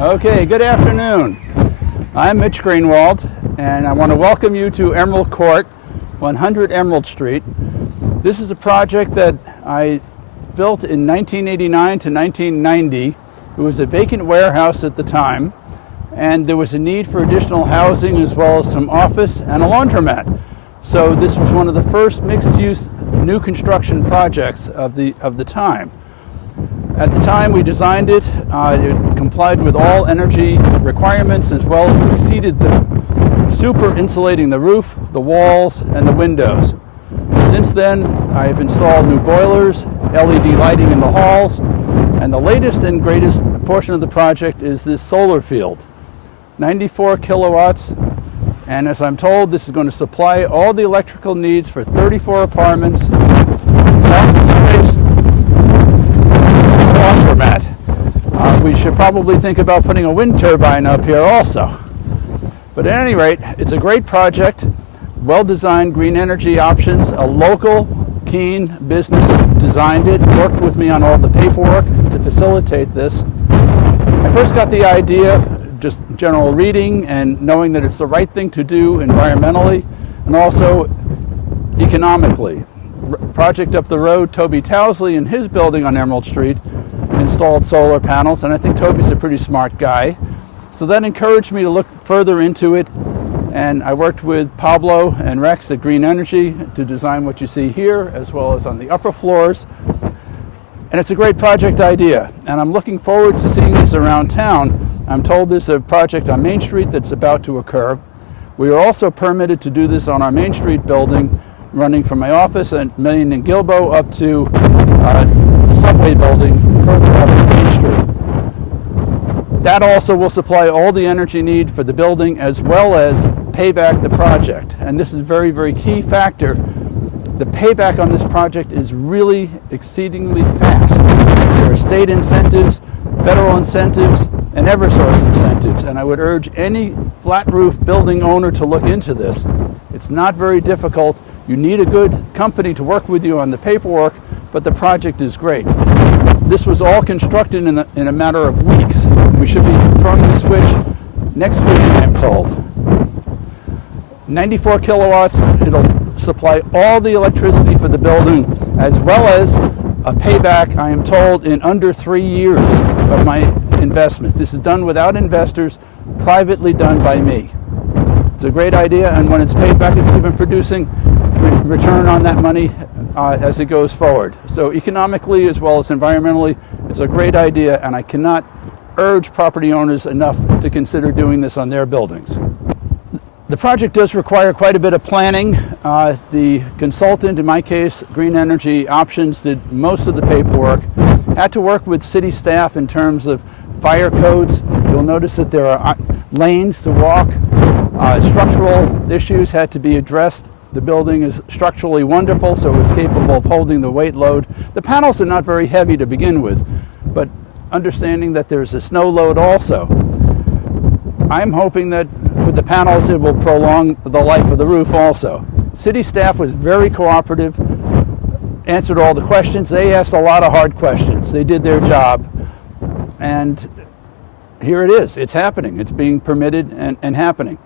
Okay, good afternoon. I'm Mitch Greenwald, and I want to welcome you to Emerald Court, 100 Emerald Street. This is a project that I built in 1989 to 1990. It was a vacant warehouse at the time, and there was a need for additional housing as well as some office and a laundromat. So this was one of the first mixed-use new construction projects of the time. At the time we designed it, it complied with all energy requirements as well as exceeded them, super insulating the roof, the walls, and the windows. Since then, I have installed new boilers, LED lighting in the halls, and the latest and greatest portion of the project is this solar field, 94 kilowatts. And as I'm told, this is going to supply all the electrical needs for 34 apartments, office space, laundromat. We should probably think about putting a wind turbine up here also. But at any rate, it's a great project, well-designed green energy options. A local Keene business designed it, worked with me on all the paperwork to facilitate this. I first got the idea just general reading and knowing that it's the right thing to do environmentally and also economically. Project up the road, Toby Towsley in his building on Emerald Street installed solar panels, and I think Toby's a pretty smart guy. So that encouraged me to look further into it, and I worked with Pablo and Rex at Green Energy to design what you see here as well as on the upper floors. And it's a great project idea, and I'm looking forward to seeing this around town. I'm told there's a project on Main Street that's about to occur. We are also permitted to do this on our Main Street building, running from my office at Main and Gilbo up to the subway building further up Main Street. That also will supply all the energy need for the building as well as pay back the project. And this is a very, very key factor. The payback on this project is really exceedingly fast. There are state incentives, federal incentives, and Eversource incentives, and I would urge any flat roof building owner to look into this. It's not very difficult. You need a good company to work with you on the paperwork, but the project is great. This was all constructed in a matter of weeks. We should be throwing the switch next week, I'm told. 94 kilowatts, it'll supply all the electricity for the building as well as a payback, I am told, in under 3 years of my investment. This is done without investors, privately done by me. It's a great idea, and when it's paid back, it's even producing return on that money as it goes forward. So economically as well as environmentally, it's a great idea, and I cannot urge property owners enough to consider doing this on their buildings. The project does require quite a bit of planning. The consultant, in my case, Green Energy Options, did most of the paperwork. Had to work with city staff in terms of fire codes. You'll notice that there are lanes to walk. Structural issues had to be addressed. The building is structurally wonderful, so it was capable of holding the weight load. The panels are not very heavy to begin with, but understanding that there's a snow load also. I'm hoping that with the panels it will prolong the life of the roof also. City staff was very cooperative, answered all the questions. They asked a lot of hard questions. They did their job, and here it is. It's happening. It's being permitted and happening.